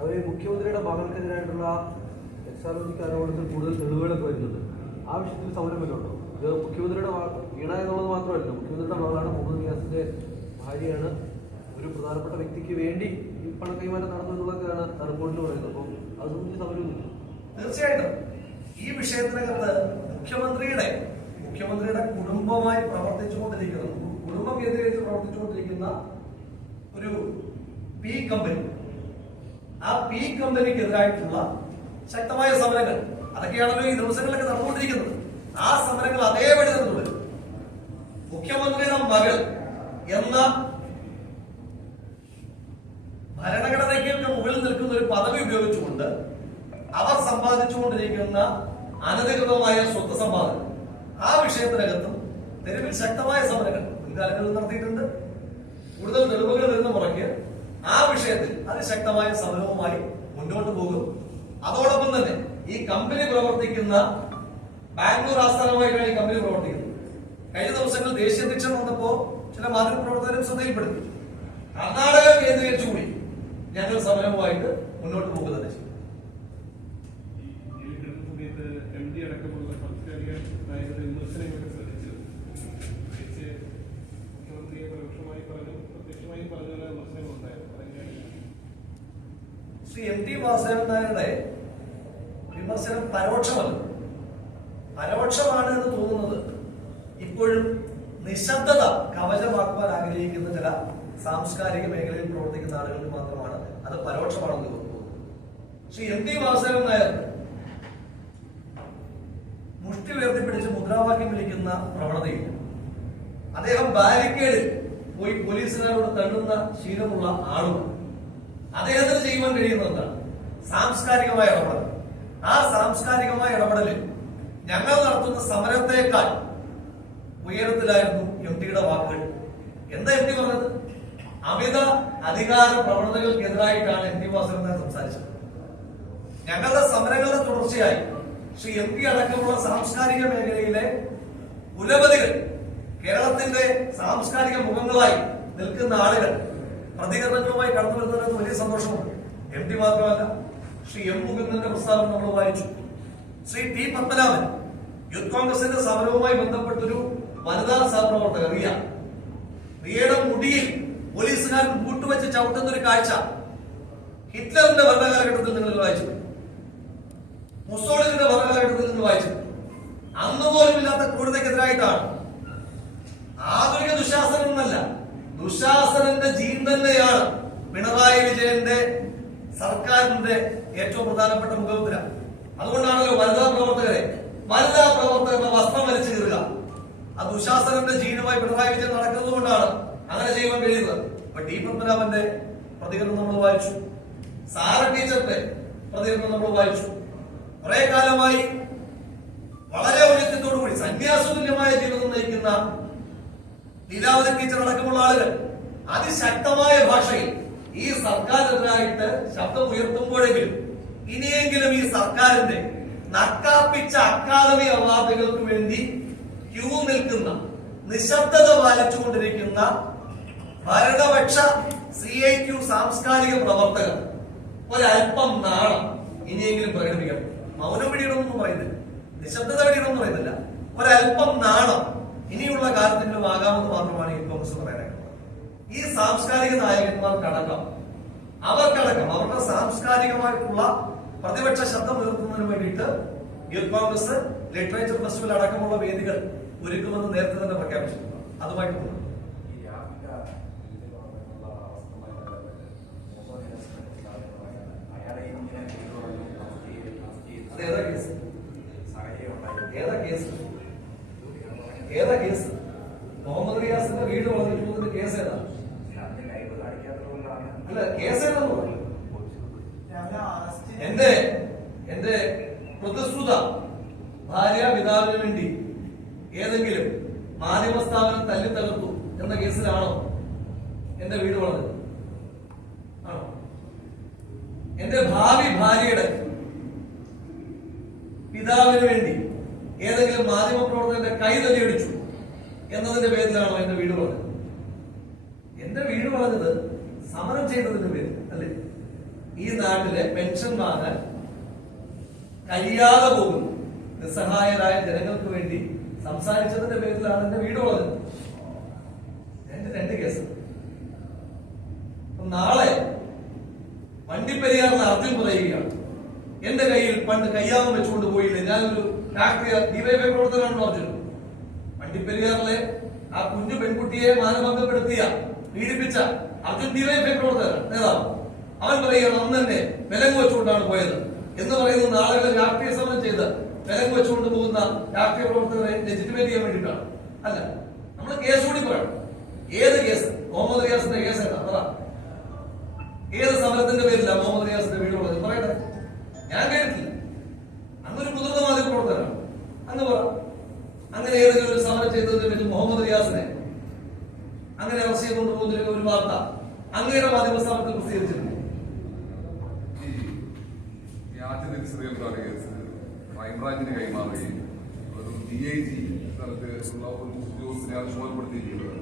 അവർ മുഖ്യമന്ത്രിയുടെ മകൾക്കെതിരായിട്ടുള്ള എക്സാലോജിക്ക് ആരോപണത്തിൽ കൂടുതൽ തെളിവുകളൊക്കെ വരുന്നുണ്ട്. ആ വിഷയത്തിൽ സമരം ഇത് മുഖ്യമന്ത്രിയുടെ വീണ എന്നുള്ളത് മാത്രമല്ല മുഖ്യമന്ത്രിയുടെ മകളാണ് മുഹമ്മദ് നിയാസിന്റെ ഭാര്യയാണ്. ഒരു പ്രധാനപ്പെട്ട വ്യക്തിക്ക് വേണ്ടി ഈ പണം കൈമാറ്റം നടന്നു എന്നുള്ളതൊക്കെയാണ് റിപ്പോർട്ടിൽ പറയുന്നത്. അപ്പോൾ അത് സംബന്ധിച്ച് സമരമൊന്നുമില്ല തീർച്ചയായിട്ടും. ഈ വിഷയത്തിനകത്ത് മുഖ്യമന്ത്രിയുടെ മുഖ്യമന്ത്രിയുടെ കുടുംബമായി പ്രവർത്തിച്ചുകൊണ്ടിരിക്കുന്ന കുടുംബം കേന്ദ്രീകരിച്ച് പ്രവർത്തിച്ചുകൊണ്ടിരിക്കുന്ന ഒരു പി കമ്പനി ആ പി കമ്പനിക്കെതിരായിട്ടുള്ള ശക്തമായ സമരങ്ങൾ അതൊക്കെയാണല്ലോ ഈ ദിവസങ്ങളിലൊക്കെ നടന്നുകൊണ്ടിരിക്കുന്നത്. ആ സമരങ്ങൾ അതേപടി തുടരും. മുഖ്യമന്ത്രിയുടെ മകൾ എന്ന ഭരണഘടനയ്ക്ക് മുകളിൽ നിൽക്കുന്ന ഒരു പദവി ഉപയോഗിച്ചുകൊണ്ട് അവർ സമ്പാദിച്ചുകൊണ്ടിരിക്കുന്ന അനധികൃതമായ സ്വത്ത് സമ്പാദനം. ആ വിഷയത്തിനകത്തും തെരുവിൽ ശക്തമായ സമരങ്ങൾ മുൻകാലങ്ങളിൽ നടത്തിയിട്ടുണ്ട്. കൂടുതൽ തെളിവുകൾ വരുന്ന മുറയ്ക്ക് ആ വിഷയത്തിൽ അതിശക്തമായ സമരവുമായി മുന്നോട്ട് പോകും. അതോടൊപ്പം തന്നെ ഈ കമ്പനി പ്രവർത്തിക്കുന്ന ബാംഗ്ലൂർ ആസ്ഥാനമായിട്ടാണ് ഈ കമ്പനി പ്രവർത്തിക്കുന്നത്. കഴിഞ്ഞ ദിവസങ്ങൾ ദേശീയ അധ്യക്ഷൻ വന്നപ്പോ ചില മാധ്യമപ്രവർത്തകരും ശ്രദ്ധയിൽപ്പെടുത്തി. കർണാടക കേന്ദ്രീകരിച്ചുകൂടി ഞങ്ങൾ സമരവുമായിട്ട് മുന്നോട്ട് പ്രത്യേകിച്ച് മുഖ്യമന്ത്രിയെ പരോക്ഷമായി പറഞ്ഞു പ്രത്യക്ഷമായി പറഞ്ഞ പല വിമർശനങ്ങൾ ഉണ്ടായിരുന്നു പറയുകയാണെങ്കിൽ ശ്രീ എം ടി വാസുദേവൻ നായരുടെ വിമർശനം പരോക്ഷമല്ല. പരോക്ഷമാണ് എന്ന് തോന്നുന്നത് ഇപ്പോഴും നിശബ്ദത കവചമാക്കുവാൻ ആഗ്രഹിക്കുന്ന ചില സാംസ്കാരിക മേഖലയിൽ പ്രവർത്തിക്കുന്ന ആളുകൾക്ക് മാത്രമാണ് അത് പരോക്ഷമാണെന്ന് തോന്നുന്നത്. ശ്രീ എം ടി വാസുദേവൻ നായർ മുഷ്ടി ഉയർത്തിപ്പിടിച്ച് മുദ്രാവാക്യം വിളിക്കുന്ന പ്രവണതയില്ല അദ്ദേഹം ബാരിക്കേഡിൽ പോയി പോലീസുകാരോട് തള്ളുന്ന ശീലമുള്ള ആളുമാണ് അദ്ദേഹത്തിന് ചെയ്യുവാൻ കഴിയുന്ന ഒന്നാണ് സാംസ്കാരികമായ ഇടപെടൽ. ആ സാംസ്കാരികമായ ഇടപെടലിൽ ഞങ്ങൾ നടത്തുന്ന സമരത്തേക്കാൾ ഉയരത്തിലായിരുന്നു എം ടിയുടെ വാക്കുകൾ. എന്താ എം ടി പറഞ്ഞത്? അമിത അധികാര പ്രവണതകൾക്കെതിരായിട്ടാണ് എം ടി വാസുദേവൻ സംസാരിച്ചത്. ഞങ്ങളുടെ സമരങ്ങളുടെ തുടർച്ചയായി ശ്രീ എം പി അടക്കമുള്ള സാംസ്കാരിക മേഖലയിലെ കുലപതികൾ കേരളത്തിന്റെ സാംസ്കാരിക മുഖങ്ങളായി നിൽക്കുന്ന ആളുകൾ പ്രതികരണങ്ങളുമായി കടന്നു വരുന്നതിനകത്ത് വലിയ സന്തോഷമുണ്ട്. എം പി മാത്രമല്ല ശ്രീ എം മുകുന്ദന്റെ പ്രസ്താവന നമ്മൾ വായിച്ചു. ശ്രീ ടി പത്മനാഭൻ യൂത്ത് കോൺഗ്രസിന്റെ സമരവുമായി ബന്ധപ്പെട്ടൊരു വനിതാ സഹപ്രവർത്തകർ റിയ. റിയയുടെ മുടിയിൽ പോലീസുകാർ കൂട്ടുവെച്ച് ചവിട്ടുന്ന ഒരു കാഴ്ച. ഹിറ്റ്ലറിന്റെ ഭരണകാലഘട്ടത്തിൽ നിങ്ങൾ വായിച്ചു. മുസോളിന്റെ ഭരണകാലഘട്ടത്തിൽ നിങ്ങൾ വായിച്ചു. അന്ന് പോലും ഇല്ലാത്ത ക്രൂരതയ്ക്കെതിരായിട്ടാണ്. ആധുനിക ദുശാസനം എന്നല്ല ദുശാസനന്റെ ജീൻ തന്നെയാണ് പിണറായി വിജയന്റെ സർക്കാരിന്റെ ഏറ്റവും പ്രധാനപ്പെട്ട മുഖമുദ്ര. അതുകൊണ്ടാണല്ലോ വനിതാ പ്രവർത്തകരെ വനിതാ പ്രവർത്തകരുടെ വസ്ത്രം വലിച്ചു കീറുക. ആ ദുശാസനന്റെ ജീനുമായി പിണറായി വിജയൻ നടക്കുന്നത് കൊണ്ടാണ് അങ്ങനെ ചെയ്യുവാൻ കഴിയുന്നത്. അപ്പൊ ടി പത്മനാഭന്റെ പ്രതികരണം നമ്മൾ വായിച്ചു. സാറ ടീച്ചറിന്റെ പ്രതികരണം നമ്മൾ വായിച്ചു. കുറെ കാലമായി വളരെ ഔചിത്യത്തോടു കൂടി സന്യാസതുല്യമായ ജീവിതം നയിക്കുന്ന ലീലാവതി ടീച്ചർ ആളുകൾ. അതിശക്തമായ ഭാഷയിൽ ഈ സർക്കാരിനെതിരായിട്ട് ശബ്ദം ഉയർത്തുമ്പോഴെങ്കിലും ഇനിയെങ്കിലും ഈ സർക്കാരിന്റെ നക്കാപ്പിച്ച അക്കാദമി അവാർഡുകൾക്ക് വേണ്ടി ക്യൂ നിൽക്കുന്ന നിശബ്ദത പാലിച്ചുകൊണ്ടിരിക്കുന്ന ഭരണപക്ഷ സി ഐ ക്യു സാംസ്കാരിക പ്രവർത്തകർ ഒരല്പം നാണം ഇനിയെങ്കിലും പ്രകടിപ്പിക്കണം. മൗനം വെടിയണമെന്ന് പറയുന്നില്ല. നിശബ്ദത പിടിയണമെന്ന് പറയുന്നില്ല. ഒരല്പം നാണം ഇനിയുള്ള കാലത്തിലും ആകാമെന്ന് മാത്രമാണ് ഈ കോൺഗ്രസ് പറയാനായിട്ടുള്ളത് ഈ സാംസ്കാരിക നായകന്മാർക്കടക്കം അവർക്കടക്കം അവരുടെ സാംസ്കാരികമായിട്ടുള്ള പ്രതിപക്ഷ ശബ്ദം ഉയർത്തുന്നതിന് വേണ്ടിയിട്ട് യൂത്ത് കോൺഗ്രസ് ലിറ്ററേച്ചർ ഫെസ്റ്റിവൽ അടക്കമുള്ള വേദികൾ ഒരുക്കുമെന്ന് നേരത്തെ തന്നെ പ്രഖ്യാപിച്ചിട്ടുണ്ട്. അതുമായിട്ട് പോകുന്നു ഏതാ കേസ്? ഏതാ കേസ്? ഏതാ കേസ്? മുഹമ്മദ് റിയാസിന്റെ വീട് വളർന്നിട്ടുള്ളതിന്റെ കേസ് ഏതാ? അല്ല കേസ് ഏതാന്ന് പറഞ്ഞു എന്റെ എന്റെ പ്രതിശ്രുത ഭാര്യ പിതാവിന് വേണ്ടി ഏതെങ്കിലും മാധ്യമ സ്ഥാപനം തല്ലി തകർത്തു എന്ന കേസിലാണോ എന്റെ വീട് ആണോ? എന്റെ ഭാവി ഭാര്യയുടെ പിതാവിന് വേണ്ടി ഏതെങ്കിലും മാധ്യമ പ്രവർത്തകന്റെ കൈ തല്ലിയടിച്ചു എന്നതിന്റെ പേരിലാണോ എന്റെ വീട് പറഞ്ഞത് എന്റെ വീട് പറഞ്ഞത് സമരം ചെയ്തതിന്റെ പേര് അല്ലേ? ഈ നാട്ടിലെ പെൻഷൻ വാങ്ങാൻ കഴിയാതെ പോകുന്നു. നിസ്സഹായരായ ജനങ്ങൾക്ക് വേണ്ടി സംസാരിച്ചതിന്റെ പേരിലാണ് എന്റെ വീട് പറഞ്ഞത് എന്റെ രണ്ട് കേസ്. നാളെ വണ്ടിപ്പെരിയാറിന് അർത്ഥം പറയുകയാണ് എന്റെ കയ്യിൽ പണ്ട് കയ്യാവും വെച്ചുകൊണ്ട് പോയില്ലേ? ഞാനൊരു രാഷ്ട്രീയ ഡിവൈഫൈ പ്രവർത്തനമാണല്ലോ അർജുൻ വണ്ടിപ്പെരിയാറിലെ ആ കുഞ്ഞു പെൺകുട്ടിയെ മാനഭംഗപ്പെടുത്തിയ പീഡിപ്പിച്ച അർജുൻ ഡിവൈഫൈ പ്രവർത്തകൻ നേതാവ്. അവൻ പറയുകയാണ് അന്ന് തന്നെ വിലങ്ങ് വെച്ചുകൊണ്ടാണ് പോയത്. എന്ന് പറയുന്ന നാളുകൾ രാഷ്ട്രീയ സമരം ചെയ്ത് വിലങ്ങ് വെച്ചുകൊണ്ട് പോകുന്ന രാഷ്ട്രീയ പ്രവർത്തകരെ ലെജിറ്റിമേറ്റ് ചെയ്യാൻ വേണ്ടിയിട്ടാണ്. അല്ല നമ്മൾ കേസ് കൂടി പറയണം. ഏത് കേസ്? മുഹമ്മദ് റിയാസിന്റെ കേസ് ഏതാ? ഏത് സമരത്തിന്റെ പേരില്ല മുഹമ്മദ് റിയാസിന്റെ വീട് പറഞ്ഞത് പറയട്ടെ. ഞാൻ കേട്ടിട്ടില്ല. അന്നൊരു മുതിർന്ന പ്രവർത്തനമാണ് അങ്ങ് പറ അങ്ങനെ ഏതെങ്കിലും ഒരു സമരം ചെയ്തതിന് പേരിൽ മുഹമ്മദ് റിയാസിനെ അങ്ങനെ അറസ്റ്റ് ചെയ്തുകൊണ്ട് പോകുന്ന ഒരു വാർത്ത അങ്ങയുടെ മാധ്യമ സ്ഥാപനത്തിൽ പ്രസിദ്ധീകരിച്ചിട്ടുണ്ട്. കേസ് ക്രൈംബ്രാഞ്ചിന് കൈമാറുകയും ഒരു ഡി ഐ ജി സ്ഥലത്ത് ഉള്ള ഒരു ഉദ്യോഗസ്ഥനെ അത് ചുമതലപ്പെടുത്തിയിരിക്കുന്നത്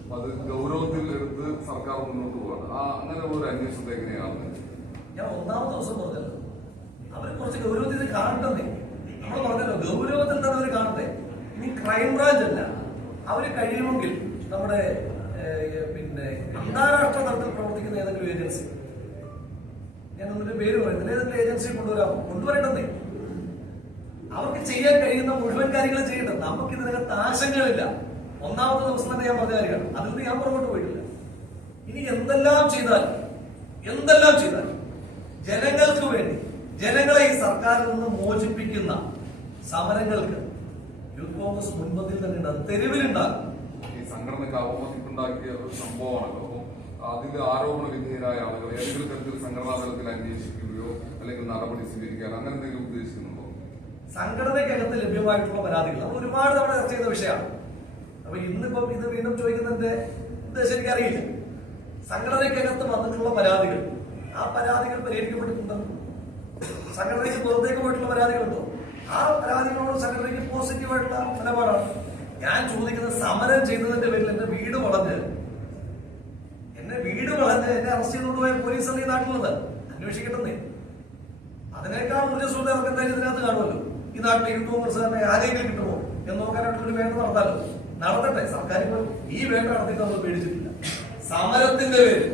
അപ്പൊ അത് ഗൗരവത്തിൽ എടുത്ത് സർക്കാർ മുന്നോട്ട് പോവാണ് ആ അങ്ങനെ ഒരു അന്വേഷണത്തെ എങ്ങനെയാണ്? ഞാൻ ഒന്നാമത്തെ ദിവസം പറഞ്ഞല്ലോ. അവർ കുറച്ച് ഗൗരവത്തിൽ ഇത് കാണട്ടെ നമ്മൾ പറഞ്ഞല്ലോ ഗൗരവത്തിൽ തന്നെ അവർ കാണട്ടെ. ഇനി ക്രൈംബ്രാഞ്ച് അല്ല. അവർ കഴിയുമെങ്കിൽ നമ്മുടെ പിന്നെ അന്താരാഷ്ട്ര തലത്തിൽ പ്രവർത്തിക്കുന്ന ഏതെങ്കിലും ഏജൻസി. ഞാൻ ഒന്നിന്റെ പേര് പറയുന്നില്ല. ഏതെങ്കിലും ഏജൻസി കൊണ്ടുവരാമോ? കൊണ്ടുവരേണ്ടതേ അവർക്ക് ചെയ്യാൻ കഴിയുന്ന മുഴുവൻ കാര്യങ്ങളും ചെയ്യട്ടെ. നമുക്ക് ഇതിനകത്ത് ആശങ്കകളില്ല. ഒന്നാമത്തെ ദിവസം തന്നെ ഞാൻ പറഞ്ഞ കാര്യമാണ് അതിൽ നിന്ന് ഞാൻ പുറകോട്ട് പോയിട്ടില്ല. ഇനി എന്തെല്ലാം ചെയ്താൽ എന്തെല്ലാം ചെയ്താൽ ജനങ്ങൾക്ക് വേണ്ടി ജനങ്ങളെ ഈ സർക്കാരിൽ നിന്ന് മോചിപ്പിക്കുന്ന സമരങ്ങൾക്ക് യൂത്ത് കോൺഗ്രസ് മുൻപന്തിൽ തന്നെ ഉണ്ടാകും തെരുവിലുണ്ടാകും ഈ സംഘടനയ്ക്ക് അവമതിപ്പുണ്ടാക്കിയ ഒരു സംഭവമാണല്ലോ. അതിൽ ആരോപണ വിധേയരായ ആളുകൾ ഏതെങ്കിലും തരത്തിൽ സംഘടനാ തലത്തിൽ അന്വേഷിക്കുകയോ അല്ലെങ്കിൽ നടപടി സ്വീകരിക്കാൻ അങ്ങനെ എന്തെങ്കിലും ഉദ്ദേശിക്കുന്നുണ്ടോ? സംഘടനയ്ക്കകത്ത് ലഭ്യമായിട്ടുള്ള പരാതികൾ. അത് ഒരുപാട് തവണ ചർച്ച ചെയ്ത വിഷയമാണ്. അപ്പൊ ഇന്നിപ്പം ഇത് വീണ്ടും ചോദിക്കുന്നതിന്റെ ഉദ്ദേശം എനിക്കറിയില്ല സംഘടനയ്ക്കകത്ത് വന്നിട്ടുള്ള പരാതികൾ. ആ പരാതികൾ പരിഹരിക്കപ്പെട്ടിട്ടുണ്ടോ സംഘടനയ്ക്ക് പുറത്തേക്ക് പോയിട്ടുള്ള പരാതികളുണ്ടോ? ആ പരാതികളോട് സംഘടനയ്ക്ക് പോസിറ്റീവായിട്ടുള്ള നിലപാടാണ്. ഞാൻ ചോദിക്കുന്നത് സമരം ചെയ്തതിന്റെ പേരിൽ എന്റെ വീട് വളഞ്ഞ് എന്നെ വീട് വളഞ്ഞ് എന്നെ അറസ്റ്റ് ചെയ്തുകൊണ്ട് പോയ പോലീസാണ് ഈ നാട്ടിലുള്ളത്. അന്വേഷിക്കട്ടെ അതിനേക്കാൾ ഊർജസ്വത എന്തായാലും ഇതിനകത്ത് കാണുമല്ലോ. ഈ നാട്ടിലെ യൂത്ത് കോൺഗ്രസ്സുകാരനെ ആരെങ്കിലും കിട്ടുമോ? എന്ന് നോക്കാനായിട്ടൊരു വേണ്ട നടത്താലോ? നടത്തട്ടെ. സർക്കാർ ഈ വേണ്ട നടത്തിയിട്ട് നമ്മൾ പേടിച്ചിട്ടില്ല. സമരത്തിന്റെ പേര്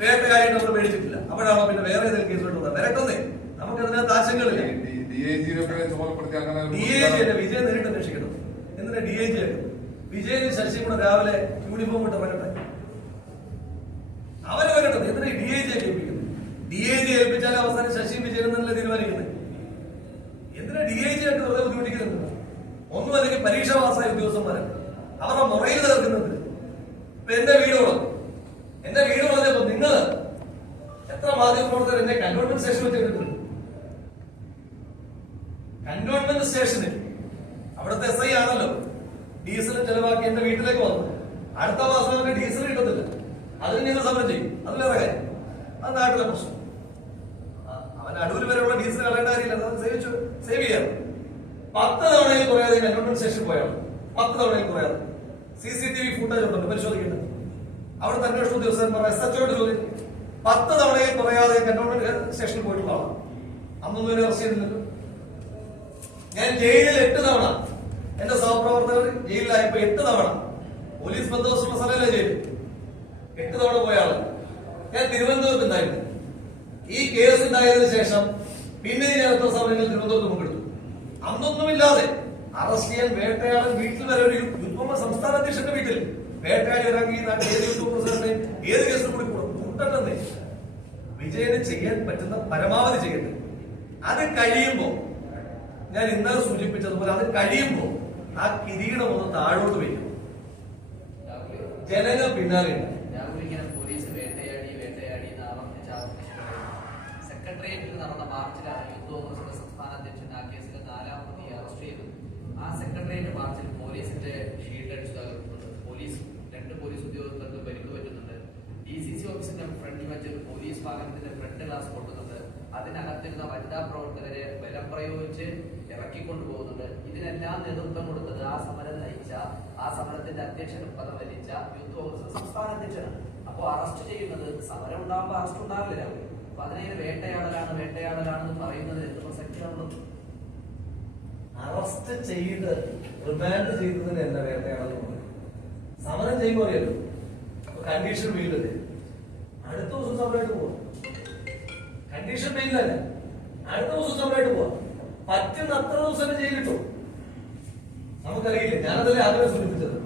വേട്ടയായിട്ട് നമ്മൾ പേടിച്ചിട്ടില്ല. അപ്പോഴാണോ പിന്നെ വേറെ ഏതെങ്കിലും കേസ് വേണ്ടത് വരട്ടെ നമുക്ക് അതിനകത്ത് ആശങ്കകളില്ല ഡി ഐ ജിയുടെ വിജയ് നേരിട്ട് അന്വേഷിക്കണം. എന്തിനാ ഡി ഐ ജി വിജയന് ശശി കൂടെ രാവിലെ യൂണിഫോം ഇട്ട് വരട്ടെ. അവർ വരട്ടെ. എന്തിനാ ഡി ഐ ജി ഏൽപ്പിക്കുന്നത്? ഡി ഐ ജി ഏൽപ്പിച്ചാൽ അവസാനം ശശി വിജയൻ എന്നല്ലേ തീരുമാനിക്കുന്നത്? എന്തിനാ ഡി ഐ ജി ആയിട്ട് വെറുതെ ബുദ്ധിമുട്ടിക്കുന്നത്? ഒന്നും അല്ലെങ്കിൽ പരീക്ഷ പാസ്സായ ഉദ്യോഗസ്ഥന്മാരെ. അവരുടെ മുറയിൽ തീർക്കുന്നത് ഇപ്പൊ എന്റെ വീട് വളർന്നു എന്റെ വീട് നിങ്ങൾ എത്ര മാധ്യമപ്രവർത്തകർ എന്നെ കൺവെർട്ട്മെന്റ് സെഷൻ വെച്ചിട്ടുണ്ട് കന്റോൺമെന്റ് സ്റ്റേഷനിൽ. അവിടുത്തെ എസ് ഐ ആണല്ലോ. ഡീസൽ ചെലവാക്കി എന്റെ വീട്ടിലേക്ക് വന്നു. അടുത്ത മാസം അവർക്ക് ഡീസൽ കിട്ടത്തില്ല. അതിന് ഞങ്ങൾ സമരം ചെയ്യും. അത് വേറെ കാര്യം. അത് നാട്ടിലെ പ്രശ്നം. അവൻ അടൂര് വരെയുള്ള ഡീസൽ കളയേണ്ട കാര്യമില്ല. അത് സേവിച്ചു സേവ് ചെയ്യാം. പത്ത് തവണയിൽ കുറയാതെ കന്റോൺമെന്റ് സ്റ്റേഷനിൽ പോയാണ് പത്ത് തവണയിൽ കുറയാതെ C C T V footage ഉണ്ട് പരിശോധിക്കുന്നത് അവിടുത്തെ അന്വേഷണ ഉദ്യോഗസ്ഥന്മാർ എസ് എച്ച് ചോദിക്കും പത്ത് തവണയിൽ കുറയാതെ കന്റോൺമെന്റ് സ്റ്റേഷനിൽ പോയിട്ടുള്ള ആളാണ് അന്നൊന്നും അറസ്റ്റ് ചെയ്തില്ലല്ലോ. ഞാൻ ജയിലിൽ എട്ട് തവണ. എന്റെ സഹപ്രവർത്തകർ ജയിലിലായപ്പോ എട്ട് തവണ. പോലീസ് ബന്ധോബസ്തുള്ള സ്ഥലമല്ലേ ജയിലിൽ എട്ട് തവണ പോയ ആൾ. ഞാൻ തിരുവനന്തപുരത്ത് ഉണ്ടായിരുന്നു. ഈ കേസ് ഉണ്ടായതിനു ശേഷം പിന്നെ ഞാൻ എത്ര സമയങ്ങളിൽ തിരുവനന്തപുരത്ത് പങ്കെടുത്തു? അന്നൊന്നുമില്ലാതെ അറസ്റ്റ് ചെയ്യാൻ വേട്ടയാടൻ വീട്ടിൽ വരെ ഒരു യുദ്ധമ സംസ്ഥാന അധ്യക്ഷന്റെ വീട്ടിൽ വേട്ടയാടി ഇറങ്ങി ഏത് യുദ്ധ പ്രസിഡന്റ് ഏത് കേസിൽ കൂടി കൂട്ടട്ടെന്നേ വിജയന് ചെയ്യാൻ പറ്റുന്ന പരമാവധി ചെയ്യട്ടെ. അത് കഴിയുമ്പോ ഞാൻ ഇന്നലെ സൂചിപ്പിച്ചതുപോലെ അത് കഴിയുമ്പോൾ ആ കിരീടം ഒന്ന് താഴോട്ട് വയ്ക്കും. ജനങ്ങൾ പിന്നാലെ. ആ പോലീസിന്റെ ഷീൽഡ് പോലീസ് രണ്ട് പരിക്ക് ഓഫീസിന്റെ പോലീസ് വാഹനത്തിന്റെ ഫ്രണ്ട് ഗ്ലാസ് പൊട്ടുന്നുണ്ട്. അതിനകത്തിരുന്ന വനിതാ പ്രവർത്തകരെ ബലം പ്രയോഗിച്ച് ഇറക്കിക്കൊണ്ടു പോകുന്നുണ്ട് ഇതിനെല്ലാം നേതൃത്വം കൊടുത്തത് ആ സമരം നയിച്ച ആ സമരത്തിന്റെ അധ്യക്ഷൻ പദം വഹിച്ച യൂത്ത് കോൺഗ്രസ് സംസ്ഥാന അധ്യക്ഷനാണ്. അപ്പോൾ അറസ്റ്റ് ചെയ്യുന്നത് സമരം ഉണ്ടാകുമ്പോൾ അറസ്റ്റ് ഉണ്ടാവില്ല അപ്പൊ അതിനെ വേട്ടയാടലാണ് വേട്ടയാടലാണെന്ന് പറയുന്നത് എന്ത് പ്രസക്തിയാണ് അറസ്റ്റ് ചെയ്ത് റിമാൻഡ് ചെയ്തതിന് എന്താ വേട്ടയാണെന്ന് സമരം ചെയ്യുമ്പോൾ അറിയാലോ? കണ്ടീഷൻ ബെയിലല്ലേ അടുത്ത ദിവസം സമരമായിട്ട് പോവാം. കണ്ടീഷൻ ബെയിലല്ല അടുത്ത ദിവസം സമരമായിട്ട് പോവാം. പറ്റുന്ന അത്ര ദിവസം ചെയ്തിട്ടു. നമുക്കറിയില്ല. ഞാനതല്ലേ ആദ്യമേ സൂചിപ്പിച്ചത്.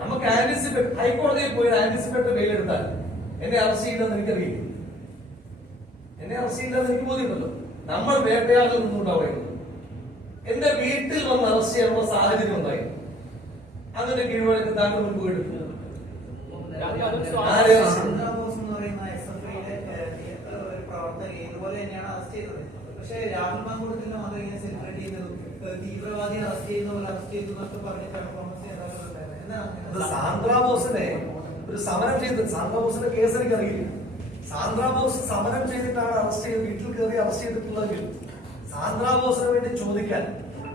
നമുക്ക് ആന്റിസിപ്പേറ്റ് ഹൈക്കോടതിയിൽ പോയി ആന്റിസിപ്പേറ്റ് ബെയിൽ എടുത്താൽ എന്നെ അറസ്റ്റ് ചെയ്യില്ലെന്ന് എനിക്കറിയില്ല. എന്നെ അറസ്റ്റ് ചെയ്യില്ലെന്ന് എനിക്ക് ബോധ്യമുണ്ടല്ലോ. നമ്മൾ വേട്ടയാളിൽ പറയുന്നത്. എന്റെ വീട്ടിൽ വന്ന് അറസ്റ്റ് ചെയ്യാനുള്ള സാഹചര്യം ഉണ്ടായി. അങ്ങനെ കീഴ്വഴക്ക് താങ്കൾ മുൻപ് കേട്ടു ആരെ പ്രവർത്തകൻ ഇതുപോലെ തന്നെയാണ് അറസ്റ്റ് ചെയ്തത് പക്ഷേ രാഹുൽ മാങ്കൂട്ടത്തിന്റെ മാത്രം ഇങ്ങനെ സെലിബ്രേറ്റ് ചെയ്തത് തീവ്രവാദിയെ അറസ്റ്റ് ചെയ്യുന്ന പോലെ അറസ്റ്റ് ചെയ്തു എന്നൊക്കെ പറഞ്ഞിട്ടാണ് കോൺഗ്രസ് നേതാക്കൾ ഉണ്ടായിരുന്നത്. സാന്ദ്രാബോസിനെ ഒരു സമരം ചെയ്ത് സാന്ദ്രാബോസിന്റെ കേസ് എനിക്കറിയില്ല. സാന്ദ്രാബോസ് സമരം ചെയ്തിട്ടാണ് അറസ്റ്റ് ചെയ്ത് വീട്ടിൽ കയറി അറസ്റ്റ് ചെയ്തിട്ടുള്ളതെങ്കിൽ സാന്ദ്രാബോസിന് വേണ്ടി ചോദിക്കാൻ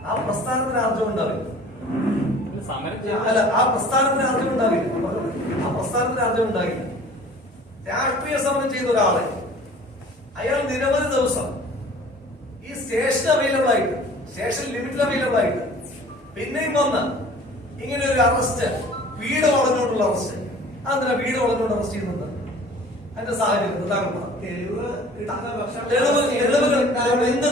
ആ പ്രസ്ഥാനത്തിന് ആർജം ഉണ്ടാവില്ല. അല്ല ആ പ്രസ്ഥാനത്തിന് ആർജം ഉണ്ടാവില്ല. ആ പ്രസ്ഥാനത്തിന് ആർജം ഉണ്ടാകില്ല രാഷ്ട്രീയ സമരം ചെയ്ത ഒരാളെ അയാൾ നിരവധി ദിവസം ഈ സ്റ്റേഷൻ അവൈലബിൾ ആയിട്ട് സ്റ്റേഷൻ ലിമിറ്റിൽ അവൈലബിൾ ആയിട്ട്. പിന്നെയും വന്ന് ഇങ്ങനെ ഒരു അറസ്റ്റ് വീട് വളഞ്ഞുകൊണ്ടുള്ള അറസ്റ്റ് അതെന്തിനാ വീട് വളഞ്ഞുകൊണ്ട് അറസ്റ്റ് ചെയ്യുന്നുണ്ട് അതിന്റെ സാഹചര്യം തെളിവ് തെളിവ് എന്ത്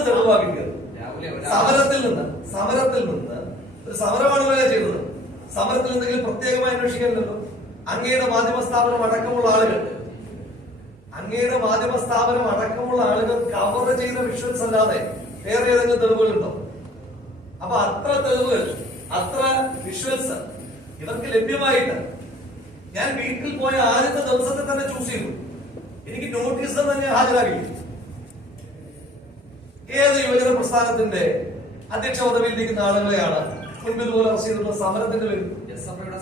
രാഹുൽ സമരത്തിൽ നിന്ന് സമരത്തിൽ നിന്ന്. ഒരു സമരമാണ് വരെ ചെയ്തത്. സമരത്തിൽ എന്തെങ്കിലും പ്രത്യേകമായി അന്വേഷിക്കാനില്ലല്ലോ അങ്ങയുടെ മാധ്യമ സ്ഥാപനം അടക്കമുള്ള ആളുകൾ അങ്ങയുടെ മാധ്യമ സ്ഥാപനം അടക്കമുള്ള ആളുകൾ കവർ ചെയ്ത വിഷ്വൽസ് അല്ലാതെ വേറെ ഏതെങ്കിലും തെളിവുകളുണ്ടോ? അപ്പൊ അത്ര തെളിവുകൾ അത്ര വിഷ്വൽസ് ഇവർക്ക് ലഭ്യമായിട്ട് ഞാൻ വീട്ടിൽ പോയ ആദ്യത്തെ ദിവസത്തെ തന്നെ ചൂസ് ചെയ്തു. എനിക്ക് നോട്ടീസ് തന്നെ ഹാജരാക്കി. ഏത് യുവജന പ്രസ്ഥാനത്തിന്റെ അധ്യക്ഷ പദവിയിലിരിക്കുന്ന ആളുകളെയാണ് മുൻപിൽ പോലെ അറസ്റ്റ് ചെയ്തിട്ടുള്ള സമരത്തിന്റെ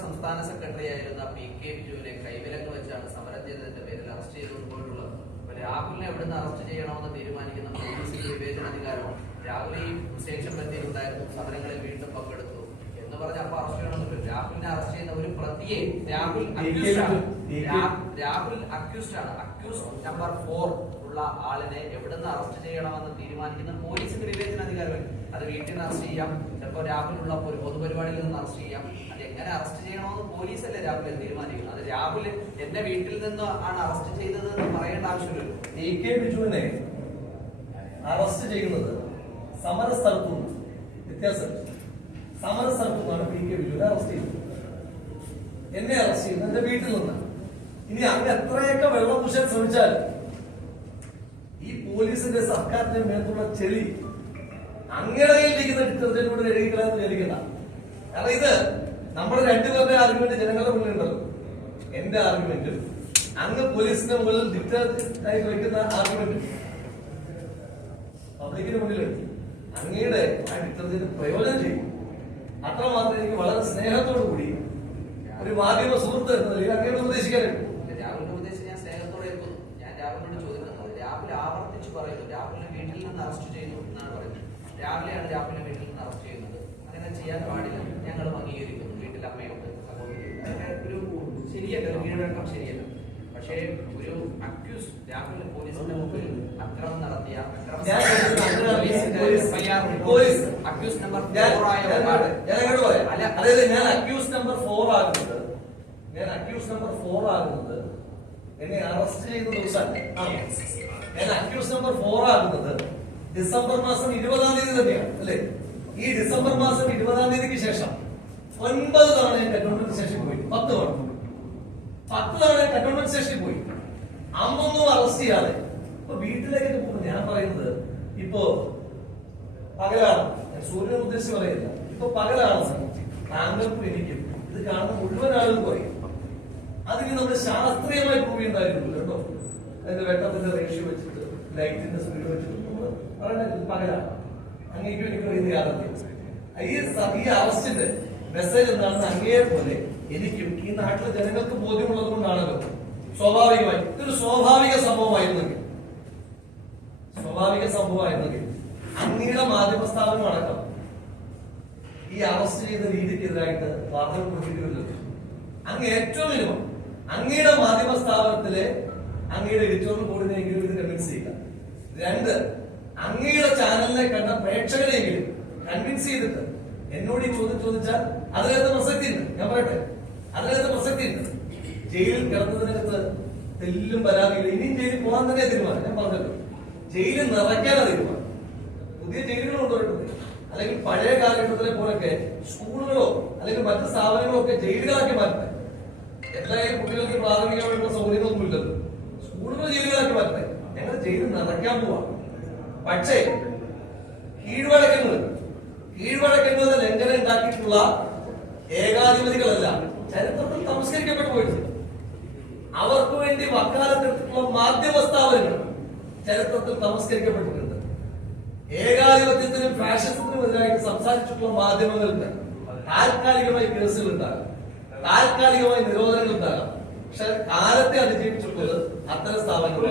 സംസ്ഥാന സെക്രട്ടറി ആയിരുന്ന പി കെ ബിജുവിനെ കൈവിലങ്ങ് വെച്ചാണ് സമരം ചെയ്തതിന്റെ പേരിൽ അറസ്റ്റ് ചെയ്തുകൊണ്ട് പോയിട്ടുള്ളത് അപ്പൊ രാഹുലിനെ എവിടുന്ന് അറസ്റ്റ് ചെയ്യണമെന്ന് തീരുമാനിക്കുന്ന പോലീസിന്റെ വിവേചനാധികാരം രാഹുൽ ഈ സ്റ്റേഷൻ ബന്ധിയിലുണ്ടായിരുന്നു സമരങ്ങളിൽ വീണ്ടും പങ്കെടുത്തു. എന്ന് പറഞ്ഞ അപ്പൊ അറസ്റ്റ് ചെയ്യണമെന്നില്ല രാഹുലിനെ അറസ്റ്റ് ചെയ്യുന്ന ഒരു പ്രതിയെ രാഹുൽ. രാഹുൽ അക്യൂസ്ഡ് ആണ്. അക്യൂസ് നമ്പർ ഫോർ ഉള്ള ആളിനെ എവിടുന്ന് അറസ്റ്റ് ചെയ്യണമെന്ന് തീരുമാനിക്കുന്ന പോലീസിന്റെ വിവേചനാധികാരമാണ് അത് വീട്ടിൽ നിന്ന് അറസ്റ്റ് ചെയ്യാം. ചിലപ്പോൾ രാഹുലുള്ള ഒരു പൊതുപരിപാടിയിൽ നിന്ന് അറസ്റ്റ് ചെയ്യാം. അത് എങ്ങനെ അറസ്റ്റ് ചെയ്യണമെന്ന് പോലീസല്ലേ രാഹുൽ തീരുമാനിക്കുന്നത്. അത് രാഹുൽ എന്റെ വീട്ടിൽ നിന്ന് ആണ് അറസ്റ്റ് ചെയ്തത് എന്ന് പറയേണ്ട ആവശ്യമില്ലല്ലോ ടി കെ ബിജുവിനെ അറസ്റ്റ് ചെയ്യുന്നത് സമര സ്ഥലത്തു വ്യത്യാസം. സമര സ്ഥലത്തു നിന്നാണ് പി കെ ബിജുവിനെ അറസ്റ്റ് ചെയ്യുന്നത്. എന്നെ അറസ്റ്റ് ചെയ്യുന്നത് എന്റെ വീട്ടിൽ നിന്ന്. ഇനി അങ്ങ് എത്രയൊക്കെ വെള്ളം പൂശാൻ ശ്രമിച്ചാൽ ഈ പോലീസിന്റെ സർക്കാരിന്റെ മേലുള്ള ചെളി അങ്ങയുടെ കയ്യിലിരിക്കുന്ന ഡിറ്റർജന്റിലൂടെ എഴുതിക്കളയാന്ന് വിചാരിക്കണ്ട കാരണം ഇത് നമ്മുടെ രണ്ടുപേരുടെ ആർഗ്യുമെന്റ് ജനങ്ങളുടെ മുന്നിലുണ്ടല്ലോ. എന്റെ ആർഗ്യുമെന്റ് അങ്ങ് പോലീസിന്റെ മുകളിൽ ഡിറ്റായി വയ്ക്കുന്ന ആർഗ്യുമെന്റ് പബ്ലിക്കിന് മുന്നിലുണ്ട്. അങ്ങയുടെ ആ ഡിറ്റർജന്റ് പ്രയോജനം ചെയ്യും. അത്രമാത്രം എനിക്ക് വളരെ സ്നേഹത്തോടു കൂടി ഒരു മാധ്യമ സുഹൃത്ത് എന്ന നിലയിൽ അങ്ങയോട് ഉപദേശിക്കാനുണ്ട് രാഹുലിന്റെ ഉപദേശം ഞാൻ സ്നേഹത്തോടെ എടുക്കുന്നു ഞാൻ രാഹുലിനോട് ചോദിക്കുന്നത് രാഹുൽ ആവർത്തിച്ച് പറയുന്നു രാഹുലിനെ വീട്ടിൽ നിന്ന് അറസ്റ്റ് ചെയ്തു എന്നാണ് പറയുന്നത് രാവിലെയാണ് രാഹുലിനെ വീട്ടിൽ നിന്ന് അറസ്റ്റ് ചെയ്യുന്നത്. അങ്ങനെ ചെയ്യാൻ പാടില്ല. ഞങ്ങൾ അംഗീകരിക്കുന്നു. വീട്ടിൽ അമ്മയുണ്ട്. ഒരു ശരിയല്ല ഒരു കീഴടക്കം ശരിയല്ല. പക്ഷേ ഒരു അക്യൂസ് രാഹുൽ പോലീസിന്റെ മുമ്പിൽ അക്രമം നടത്തിയ അക്യൂസ് നമ്പർ ഞാൻ ഫോർ ആയ ഞാൻ ഒരാൾ ഞാൻ അങ്ങോട്ട് പറയാം അല്ല അതായത് ഞാൻ അക്യൂസ് നമ്പർ ഫോർ ആകുന്നത്. ഞാൻ അക്യൂസ് നമ്പർ ഫോർ ആകുന്നത് എന്നെ അറസ്റ്റ് ചെയ്യുന്ന ദിവസം ഞാൻ അക്യൂസ് നമ്പർ ഫോർ ആകുന്നത് ഡിസംബർ മാസം ഇരുപതാം തീയതി തന്നെയാണ് അല്ലേ? ഈ ഡിസംബർ മാസം ഇരുപതാം തീയതിക്ക് ശേഷം ഒൻപത് തവണ ഞാൻ കന്റോൺമെന്റ് സ്റ്റേഷനിൽ പോയി. പത്ത് തവണ. പത്ത് തവണ എന്റെ കന്റോൺമെന്റ് സ്റ്റേഷനിൽ പോയി. അമ്മൊന്നും അറസ്റ്റ് ചെയ്യാതെ. ഇപ്പൊ വീട്ടിലേക്കൊക്കെ പോകുമ്പോൾ ഞാൻ പറയുന്നത് ഇപ്പോ പകലാണ്. സൂര്യൻ ഉദ്ദേശിച്ച് പറയുന്നത് ഇപ്പൊ പകലാണ് താങ്കൾക്കും എനിക്കും ഇത് കാണുന്ന മുഴുവൻ ആളുകൾ പറയും അതിന് നമ്മൾ ശാസ്ത്രീയമായി പ്രൂവ് ചെയ്യണ്ടായിരുന്നു കേട്ടോ അതിന്റെ വെട്ടത്തിന്റെ റേഷ്യോ വെച്ചിട്ട് ലൈറ്റിന്റെ സ്പീഡ് വെച്ചിട്ട്. അങ്ങേക്കും എനിക്ക് അറിയുന്ന യാഥാർത്ഥ്യം ഈ ഈ അറസ്റ്റിന്റെ മെസ്സേജ് എന്താണെന്ന് അങ്ങേ പോലെ എനിക്കും ഈ നാട്ടിലെ ജനങ്ങൾക്ക് ബോധ്യമുള്ളത് കൊണ്ടാണല്ലോ സ്വാഭാവികമായി ഇതൊരു സ്വാഭാവിക സംഭവമായിരുന്നെങ്കിൽ സ്വാഭാവിക സംഭവമായിരുന്നെങ്കിൽ അങ്ങയുടെ മാധ്യമ സ്ഥാപനം അടക്കം ഈ അറസ്റ്റ് ചെയ്ത രീതിക്കെതിരായിട്ട് വാർത്തകൾ കൊടുക്കേണ്ടി അങ്ങ് ഏറ്റവും മിനിമം അങ്ങയുടെ മാധ്യമ സ്ഥാപനത്തിലെ അങ്ങയുടെ എഡിറ്റോറിയൽ ബോർഡിനെങ്കിലും ഇത് കൺവിൻസ് ചെയ്യുക. രണ്ട് അങ്ങയുടെ ചാനലിനെ കണ്ട പ്രേക്ഷകരെങ്കിലും കൺവിൻസ് ചെയ്തിട്ട് എന്നോട് ഈ ചോദ്യം ചോദിച്ചാൽ അതിനകത്ത് പ്രസക്തി ഉണ്ട് ഞാൻ പറയട്ടെ? അതിനകത്ത് പ്രസക്തി ഉണ്ട് ജയിലിൽ കിടന്നതിനകത്ത് തെല്ലും പരാതിയില്ല ഇനിയും ജയിലിൽ പോകാൻ തന്നെ തീരുമാനം. ഞാൻ പറഞ്ഞല്ലോ. ജയിലിൽ നിറയ്ക്കാനാ തീരുമാനം. പുതിയ ജയിലുകൾ അല്ലെങ്കിൽ പഴയ കാലഘട്ടത്തിലെ പോലൊക്കെ സ്കൂളുകളോ അല്ലെങ്കിൽ മറ്റ് സ്ഥാപനങ്ങളോ ഒക്കെ ജയിലുകളാക്കി മാറ്റണം എല്ലാ കുട്ടികൾക്ക് പ്രാഥമികമായിട്ടുള്ള സൗകര്യങ്ങളൊന്നുമില്ലല്ലോ സ്കൂളുകൾ ജയിലുകളാക്കി മാറ്റണം ഞങ്ങൾ ജയിലിൽ നിറയ്ക്കാൻ പോവാ. പക്ഷേ കീഴ്വഴക്കങ്ങൾ കീഴ്വഴക്കങ്ങളുടെ ലംഘനം ഉണ്ടാക്കിയിട്ടുള്ള ഏകാധിപതികളല്ല ചരിത്രത്തിൽ സംസ്കരിക്കപ്പെട്ടു പോയിട്ടുണ്ട്. അവർക്ക് വേണ്ടി വക്കാലത്തെടുത്തിട്ടുള്ള മാധ്യമ സ്ഥാപനങ്ങൾ ചരിത്രത്തിൽ തമസ്കരിക്കപ്പെട്ടിട്ടുണ്ട് ഏകാധിപത്യത്തിനും ഫാഷിസത്തിനും എതിരായിട്ട് സംസാരിച്ചിട്ടുള്ള മാധ്യമങ്ങൾക്ക് താൽക്കാലികമായി കേസുകൾ ഉണ്ടാകാം. താൽക്കാലികമായി നിരോധനങ്ങൾ ഉണ്ടാകാം. പക്ഷെ കാലത്തെ അതിജീവിച്ചിട്ടുള്ളത് അത്തരം സ്ഥാപനങ്ങൾ